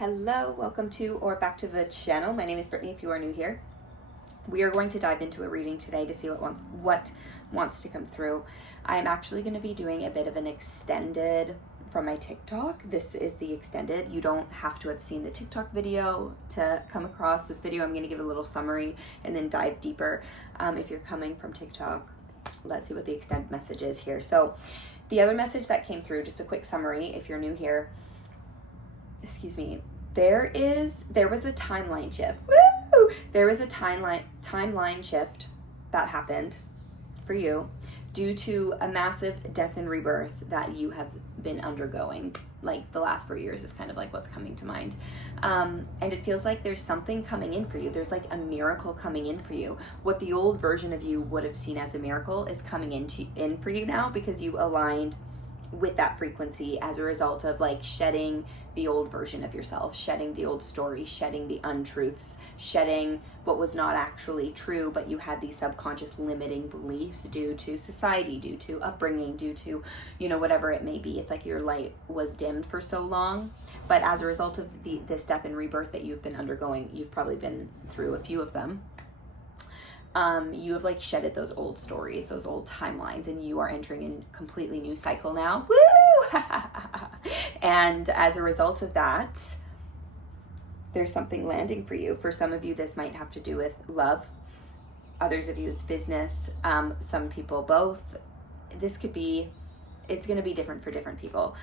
Hello, welcome to or back to the channel. My name is Brittany if you are new here. We are going to dive into a reading today to see what wants to come through. I'm actually going to be doing a bit of an extended from my TikTok. This is the extended. You don't have to have seen the TikTok video to come across this video. I'm going to give a little summary and then dive deeper. If you're coming from TikTok, let's see what the extended message is here. So the other message that came through, just a quick summary if you're new here, excuse me, there was a timeline shift. Woo! There was a timeline shift that happened for you due to a massive death and rebirth that you have been undergoing. Like the last 4 years is kind of like what's coming to mind. And it feels like there's something coming in for you. There's like a miracle coming in for you. What the old version of you would have seen as a miracle is coming in for you now because you aligned with that frequency as a result of like shedding the old version of yourself, shedding the old story, shedding the untruths, shedding what was not actually true, but you had these subconscious limiting beliefs due to society, due to upbringing, due to, whatever it may be. It's like your light was dimmed for so long, but as a result of this death and rebirth that you've been undergoing, you've probably been through a few of them. You have like shedded those old stories, those old timelines, and you are entering a completely new cycle now. Woo! And as a result of that, there's something landing for you. For some of you, this might have to do with love. Others of you, it's business. Some people, both. It's going to be different for different people.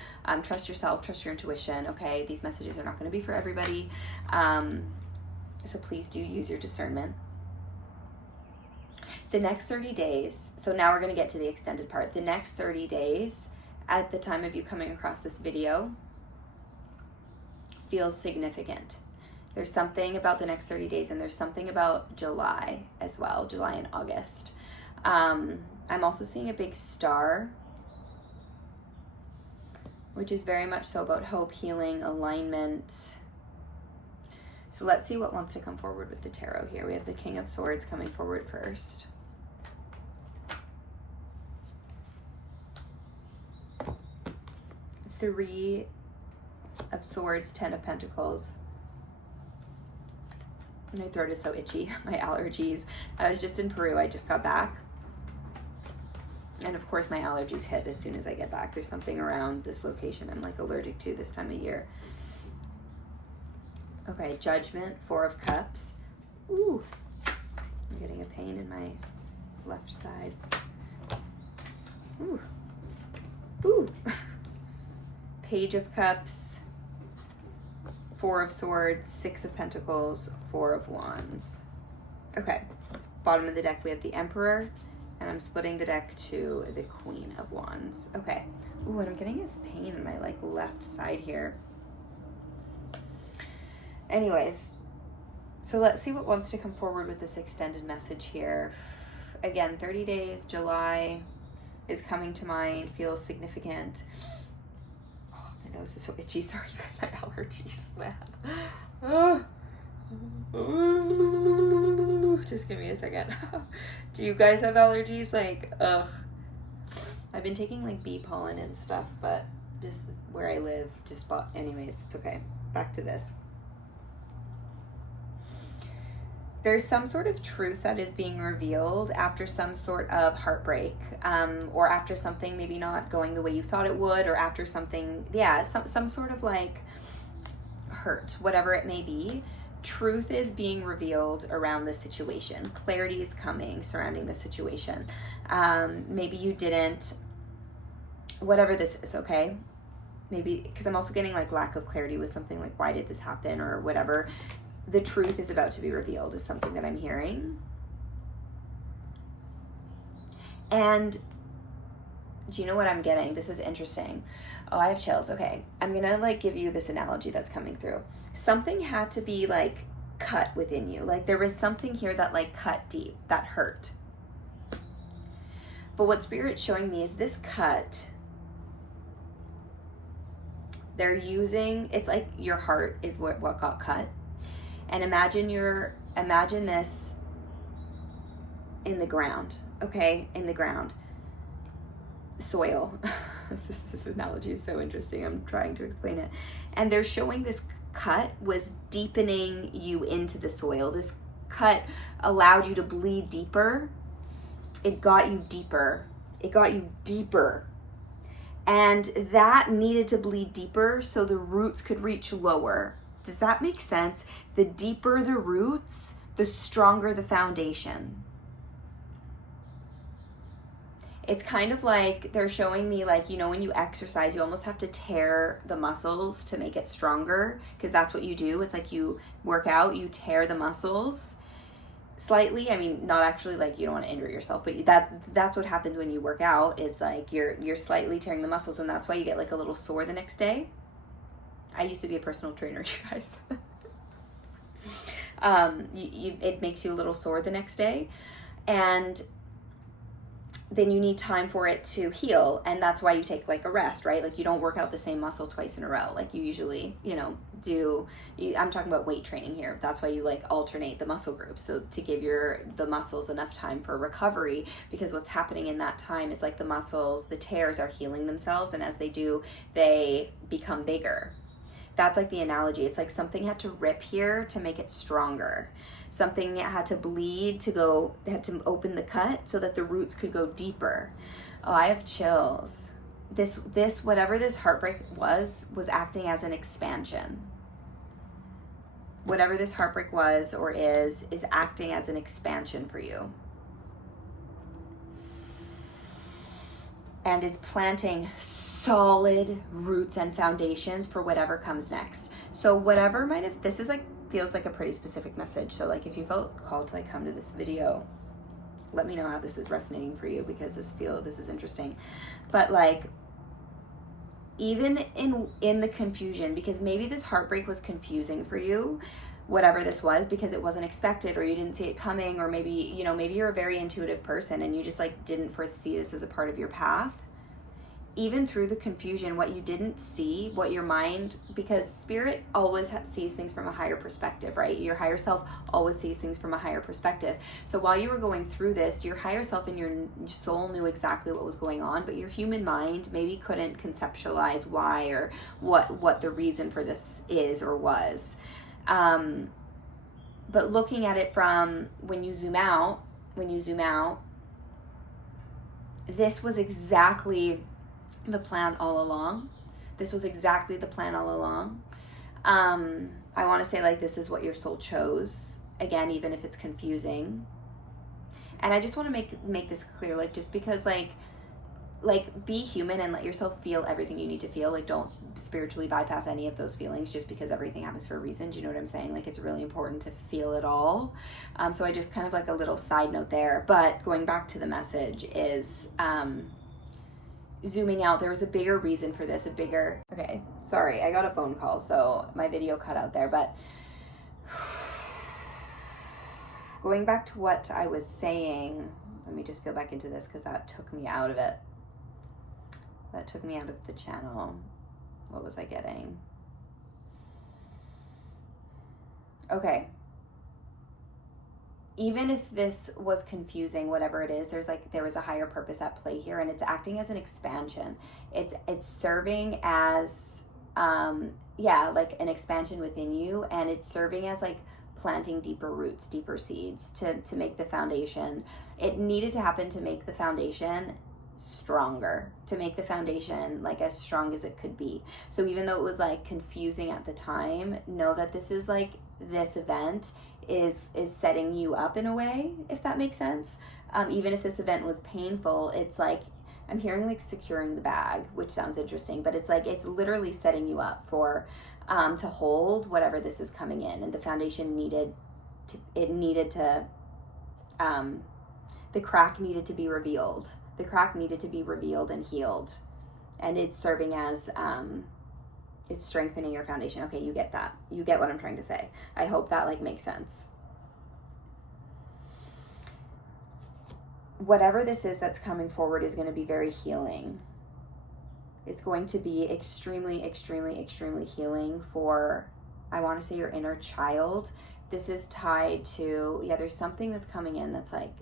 Trust yourself, trust your intuition. Okay, these messages are not going to be for everybody. So please do use your discernment. The next 30 days, so now we're going to get to the extended part. The next 30 days, at the time of you coming across this video, feels significant. There's something about the next 30 days, and there's something about July as well, July and August. I'm also seeing a big star, which is very much so about hope, healing, alignment. So let's see what wants to come forward with the tarot here. We have the King of Swords coming forward first. Three of Swords, 10 of Pentacles. My throat is so itchy, my allergies. I was just in Peru, I just got back. And of course my allergies hit as soon as I get back. There's something around this location I'm like allergic to this time of year. Okay, Judgment, 4 of Cups. Ooh, I'm getting a pain in my left side. Ooh, ooh. Page of Cups, 4 of Swords, 6 of Pentacles, 4 of Wands. Okay, bottom of the deck we have the Emperor, and I'm splitting the deck to the Queen of Wands. Okay, ooh, and I'm getting this pain in my like left side here. Anyways, so let's see what wants to come forward with this extended message here. Again, 30 days, July is coming to mind, feels significant. Oh, my nose is so itchy. Sorry, guys, my allergies, man. Oh. Just give me a second. Do you guys have allergies? Like, ugh. I've been taking like bee pollen and stuff, but just where I live, anyways, it's okay. Back to this. There's some sort of truth that is being revealed after some sort of heartbreak, or after something maybe not going the way you thought it would, or after something, some sort of like hurt, whatever it may be. Truth is being revealed around the situation. Clarity is coming surrounding the situation. Maybe you didn't, whatever this is, okay? Maybe, because I'm also getting like lack of clarity with something like, why did this happen, or whatever. The truth is about to be revealed is something that I'm hearing. And do you know what I'm getting? This is interesting. Oh, I have chills. Okay. I'm going to like give you this analogy that's coming through. Something had to be like cut within you. Like there was something here that like cut deep, that hurt. But what Spirit's showing me is this cut, they're using, it's like your heart is what got cut. And imagine this in the ground, okay? In the ground. Soil. This analogy is so interesting. I'm trying to explain it. And they're showing this cut was deepening you into the soil. This cut allowed you to bleed deeper. It got you deeper. It got you deeper. And that needed to bleed deeper so the roots could reach lower. Does that make sense? The deeper the roots, the stronger the foundation. It's kind of like they're showing me, like, you know, when you exercise, you almost have to tear the muscles to make it stronger, because that's what you do. It's like you work out, you tear the muscles slightly. I mean, not actually, like, you don't want to injure yourself, but that's what happens when you work out. It's like you're slightly tearing the muscles, and that's why you get like a little sore the next day. I used to be a personal trainer, you guys. It makes you a little sore the next day, and then you need time for it to heal, and that's why you take like a rest, right? Like, you don't work out the same muscle twice in a row like you usually, you know, do. I'm talking about weight training here. That's why you like alternate the muscle groups, so to give the muscles enough time for recovery, because what's happening in that time is like the muscles, the tears are healing themselves, and as they do, they become bigger. That's like the analogy. It's like something had to rip here to make it stronger. Something had to bleed had to open the cut so that the roots could go deeper. Oh, I have chills. This whatever this heartbreak was acting as an expansion. Whatever this heartbreak was or is acting as an expansion for you. And is planting solid roots and foundations for whatever comes next. So whatever this is like, feels like a pretty specific message. So like, if you felt called to like come to this video, let me know how this is resonating for you, because this is interesting. But like, even in the confusion, because maybe this heartbreak was confusing for you, whatever this was, because it wasn't expected, or you didn't see it coming, or maybe, you know, maybe you're a very intuitive person and you just like didn't foresee this as a part of your path. Even through the confusion, what you didn't see, what your mind, because spirit always sees things from a higher perspective, right? Your higher self always sees things from a higher perspective. So while you were going through this, your higher self and your soul knew exactly what was going on, but your human mind maybe couldn't conceptualize why or what the reason for this is or was. But looking at it from when you zoom out, this was exactly the plan all along. This was exactly the plan all along. I want to say like, this is what your soul chose. Again, even if it's confusing. And I just want to make this clear, like, just because like be human and let yourself feel everything you need to feel. Like, don't spiritually bypass any of those feelings just because everything happens for a reason. Do you know what I'm saying? Like, it's really important to feel it all. So I just kind of like a little side note there, but going back to the message is, zooming out, there was a bigger reason for this, okay, sorry, I got a phone call, so my video cut out there, but going back to what I was saying, let me just feel back into this, because that took me out of it. That took me out of the channel. What was I getting? Okay. Even if this was confusing, whatever it is, there was a higher purpose at play here, and it's acting as an expansion. It's serving as, like an expansion within you, and it's serving as like planting deeper roots, deeper seeds to make the foundation. It needed to happen to make the foundation stronger, to make the foundation like as strong as it could be. So even though it was like confusing at the time, know that this is like, this event is setting you up in a way, if that makes sense. Even if this event was painful, it's like, I'm hearing like securing the bag, which sounds interesting, but it's like, it's literally setting you up for, to hold whatever this is coming in. And the foundation needed to, the crack needed to be revealed. The crack needed to be revealed and healed. And it's serving as, it's strengthening your foundation. Okay, you get that. You get what I'm trying to say. I hope that like makes sense. Whatever this is that's coming forward is going to be very healing. It's going to be extremely, extremely, extremely healing for, I want to say, your inner child. This is tied to, there's something that's coming in that's like,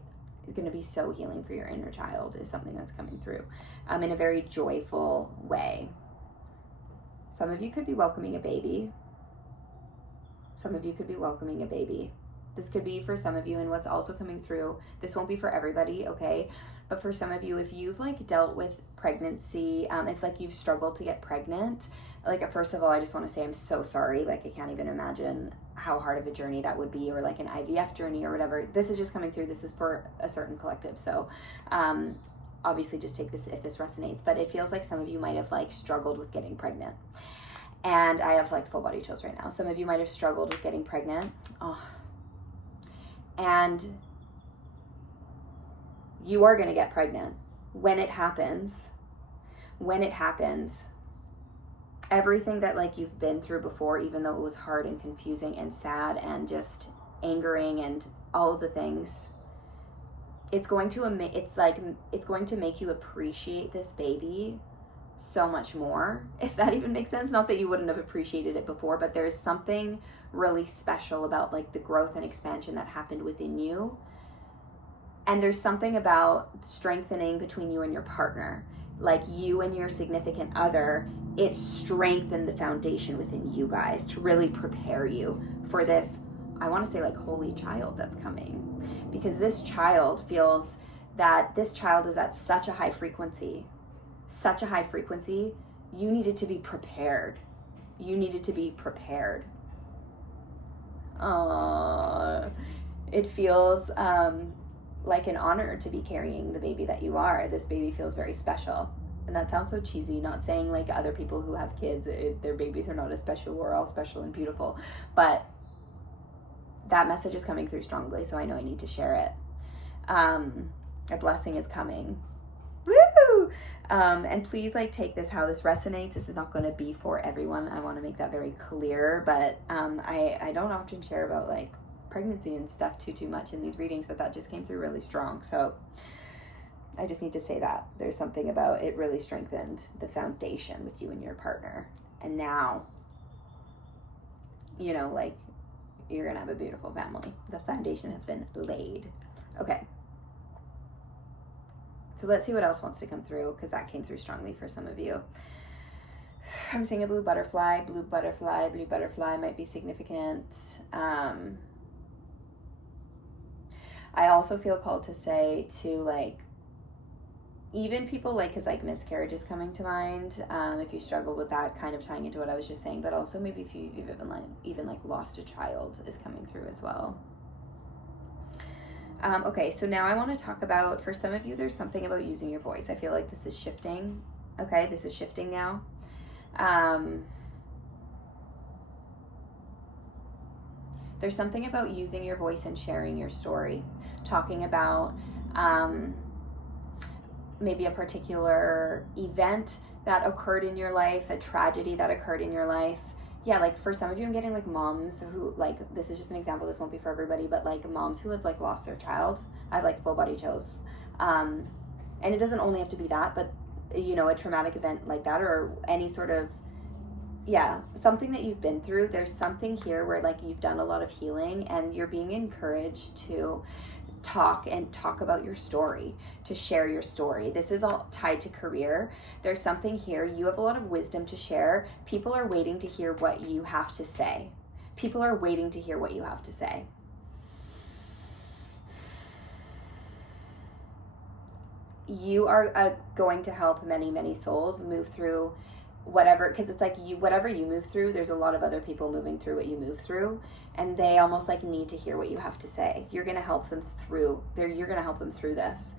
it's going to be so healing for your inner child, is something that's coming through in a very joyful way. Some of you could be welcoming a baby. Some of you could be welcoming a baby. This could be for some of you, and what's also coming through, this won't be for everybody, okay? But for some of you, if you've like dealt with pregnancy, if like you've struggled to get pregnant, like first of all, I just want to say I'm so sorry. Like I can't even imagine how hard of a journey that would be, or like an IVF journey or whatever. This is just coming through. This is for a certain collective. So obviously just take this if this resonates, but it feels like some of you might have like struggled with getting pregnant. And I have like full body chills right now. Some of you might have struggled with getting pregnant. Oh. And you are going to get pregnant when it happens. Everything that like you've been through before, even though it was hard and confusing and sad and just angering and all of the things, it's going to make you appreciate this baby so much more, if that even makes sense. Not that you wouldn't have appreciated it before, but there's something really special about like the growth and expansion that happened within you. And there's something about strengthening between you and your partner, like you and your significant other. It strengthened the foundation within you guys to really prepare you for this, I want to say like holy child that's coming, because this child feels that this child is at such a high frequency. You needed to be prepared. It feels like an honor to be carrying the baby that you are. This baby feels very special. And that sounds so cheesy, not saying like other people who have kids, their babies are not as special. We're all special and beautiful. But that message is coming through strongly, so I know I need to share it. A blessing is coming. Woo! And please like take this how this resonates. This is not going to be for everyone. I want to make that very clear, but I don't often share about like pregnancy and stuff too much in these readings, but that just came through really strong. So I just need to say that there's something about it really strengthened the foundation with you and your partner. And now, you know, like you're going to have a beautiful family. The foundation has been laid. Okay. So let's see what else wants to come through, because that came through strongly for some of you. I'm seeing a blue butterfly. Blue butterfly might be significant. I also feel called to say to like, even people like, because like miscarriage is coming to mind. If you struggle with that, kind of tying into what I was just saying, but also maybe if you've even lost a child is coming through as well. Okay, so now I want to talk about, for some of you, there's something about using your voice. I feel like this is shifting. Okay, this is shifting now. There's something about using your voice and sharing your story, talking about maybe a particular event that occurred in your life, a tragedy that occurred in your life. Yeah, like for some of you, I'm getting like moms who, like, this is just an example, this won't be for everybody, but like moms who have like lost their child. I have like full body chills. And it doesn't only have to be that, but you know, a traumatic event like that, or any sort of, yeah, something that you've been through. There's something here where like you've done a lot of healing and you're being encouraged to talk about your story, to share your story. This is all tied to career. There's something here. You have a lot of wisdom to share. People are waiting to hear what you have to say. You are going to help many souls move through whatever, because it's like whatever you move through, there's a lot of other people moving through what you move through, and they almost like need to hear what you have to say. You're going to help them through this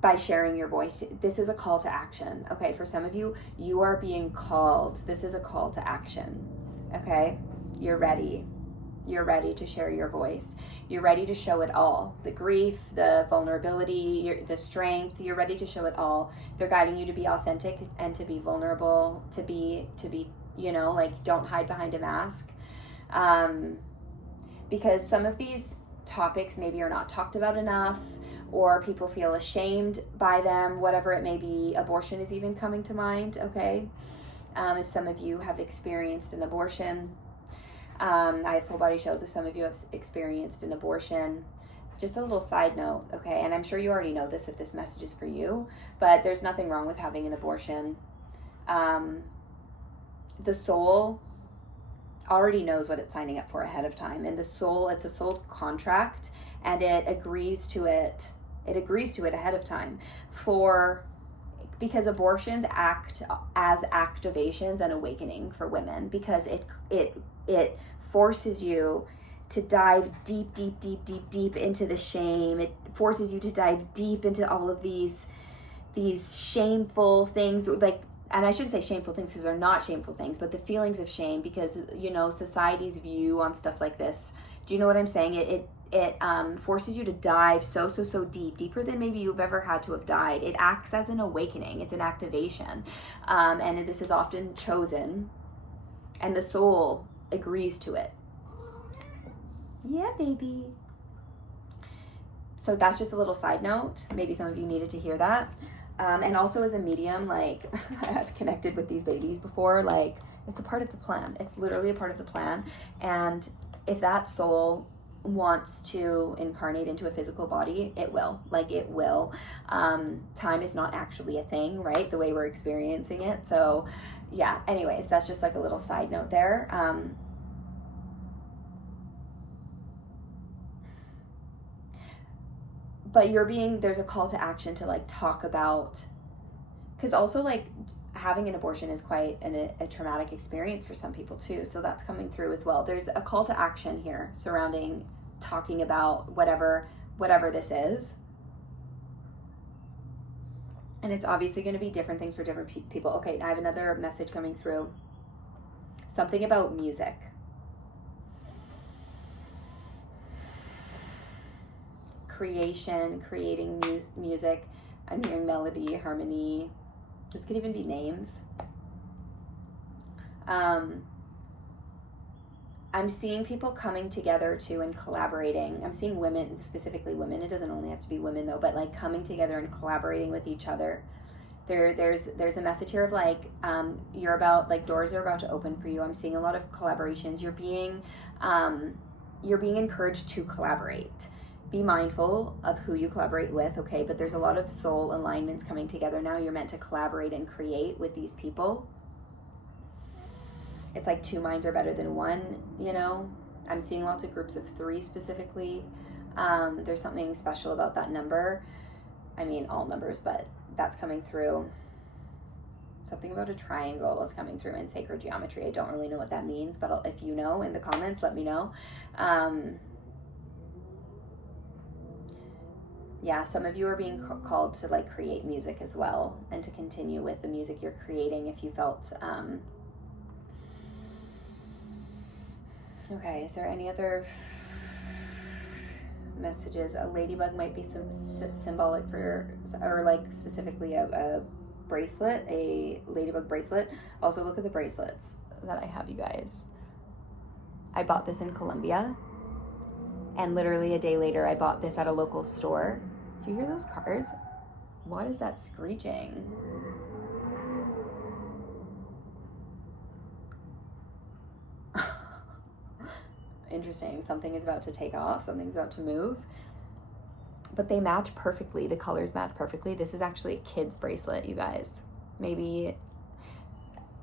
by sharing your voice. This is a call to action. Okay, for some of you, you are being called. This is a call to action. Okay, you're ready to share your voice. You're ready to show it all. The grief, the vulnerability, the strength, you're ready to show it all. They're guiding you to be authentic and to be vulnerable, to be, you know, like don't hide behind a mask. Because some of these topics maybe are not talked about enough, or people feel ashamed by them, whatever it may be. Abortion is even coming to mind, okay? If some of you have experienced an abortion, I have full body chills if some of you have experienced an abortion. Just a little side note, okay? And I'm sure you already know this if this message is for you, but there's nothing wrong with having an abortion. The soul already knows what it's signing up for ahead of time. And the soul, it's a soul contract, and it agrees to it. It agrees to it ahead of time because abortions act as activations and awakening for women, because it forces you to dive deep into the shame. It forces you to dive deep into all of these shameful things, like, and I shouldn't say shameful things because they're not shameful things, but the feelings of shame, because, you know, society's view on stuff like this. Do you know what I'm saying? It forces you to dive so deep, deeper than maybe you've ever had to have dived. It acts as an awakening. It's an activation. And this is often chosen, and the soul agrees to it. Yeah, baby. So that's just a little side note. Maybe some of you needed to hear that. And also as a medium, like, I've connected with these babies before. Like, it's a part of the plan. It's literally a part of the plan. And if that soul wants to incarnate into a physical body, it will. Like, it will. Time is not actually a thing, right? The way we're experiencing it. So yeah, anyways, that's just like a little side note there. But there's a call to action to, like, talk about, because also, like, having an abortion is quite a traumatic experience for some people too. So that's coming through as well. There's a call to action here surrounding talking about whatever this is. And it's obviously going to be different things for different people. Okay, I have another message coming through. Something about music. Creating music. I'm hearing melody, harmony. This could even be names. I'm seeing people coming together too and collaborating. I'm seeing women, specifically women. It doesn't only have to be women though, but like coming together and collaborating with each other. There's a message here of like, doors are about to open for you. I'm seeing a lot of collaborations. You're being encouraged to collaborate. Be mindful of who you collaborate with, okay? But there's a lot of soul alignments coming together now. You're meant to collaborate and create with these people. It's like two minds are better than one, you know? I'm seeing lots of groups of 3 specifically. There's something special about that number. I mean, all numbers, but that's coming through. Something about a triangle is coming through in sacred geometry. I don't really know what that means, but if you know in the comments, let me know. Yeah, some of you are being called to like create music as well, and to continue with the music you're creating if you felt... Okay, is there any other messages? A ladybug might be symbolic for, or like specifically a bracelet, a ladybug bracelet. Also look at the bracelets that I have, you guys. I bought this in Colombia, and literally a day later I bought this at a local store. Do you hear those cars? What is that screeching? Interesting. Something is about to take off. Something's about to move. But they match perfectly. The colors match perfectly. This is actually a kid's bracelet, you guys. Maybe,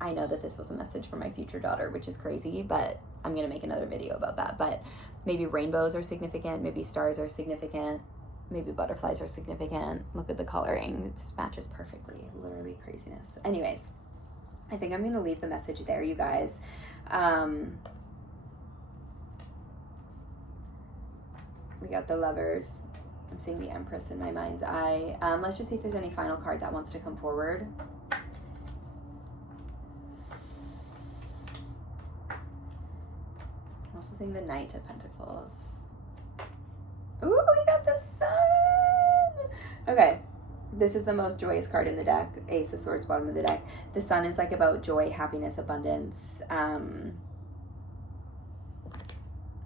I know that this was a message for my future daughter, which is crazy, but I'm going to make another video about that. But maybe rainbows are significant. Maybe stars are significant. Maybe butterflies are significant. Look at the coloring. It just matches perfectly. Literally craziness. Anyways, I think I'm going to leave the message there, you guys. We got the Lovers. I'm seeing the Empress in my mind's eye. Let's just see if there's any final card that wants to come forward. I'm also seeing the Knight of Pentacles. Ooh, we got the Sun! Okay, this is the most joyous card in the deck. Ace of Swords, bottom of the deck. The Sun is like about joy, happiness, abundance.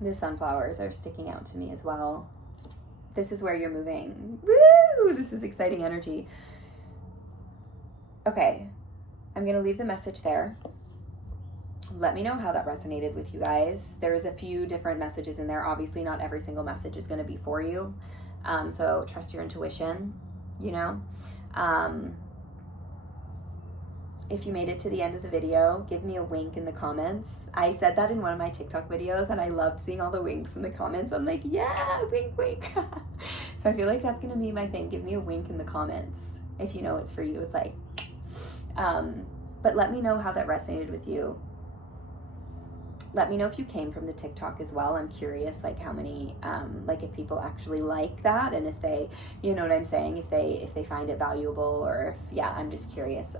The sunflowers are sticking out to me as well. This is where you're moving. Woo! This is exciting energy. Okay, I'm going to leave the message there. Let me know how that resonated with you guys. There's a few different messages in there. Obviously, not every single message is going to be for you. So trust your intuition, you know. if you made it to the end of the video, give me a wink in the comments. I said that in one of my TikTok videos, and I loved seeing all the winks in the comments. I'm like, yeah, wink, wink. So I feel like that's gonna be my thing. Give me a wink in the comments if you know it's for you. It's like, but let me know how that resonated with you. Let me know if you came from the TikTok as well. I'm curious, like how many, like if people actually like that, and if they, you know what I'm saying, if they find it valuable, or if, yeah, I'm just curious.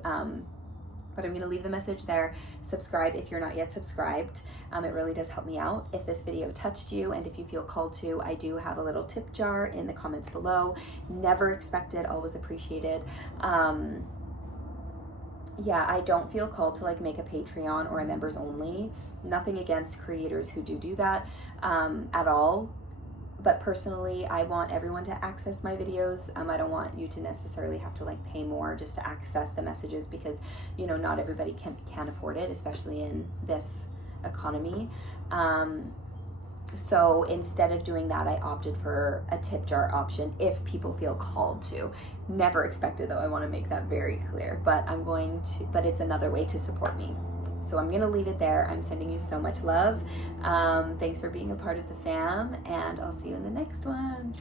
But I'm gonna leave the message there. Subscribe if you're not yet subscribed. It really does help me out. If this video touched you, and if you feel called to, I do have a little tip jar in the comments below. Never expected, always appreciated. Yeah, I don't feel called to like make a Patreon or a members only. Nothing against creators who do that at all. But personally, I want everyone to access my videos. I don't want you to necessarily have to like pay more just to access the messages, because, you know, not everybody can afford it, especially in this economy. So instead of doing that, I opted for a tip jar option if people feel called to. Never expected, though. I want to make that very clear. But but it's another way to support me. So I'm going to leave it there. I'm sending you so much love. Thanks for being a part of the fam, and I'll see you in the next one.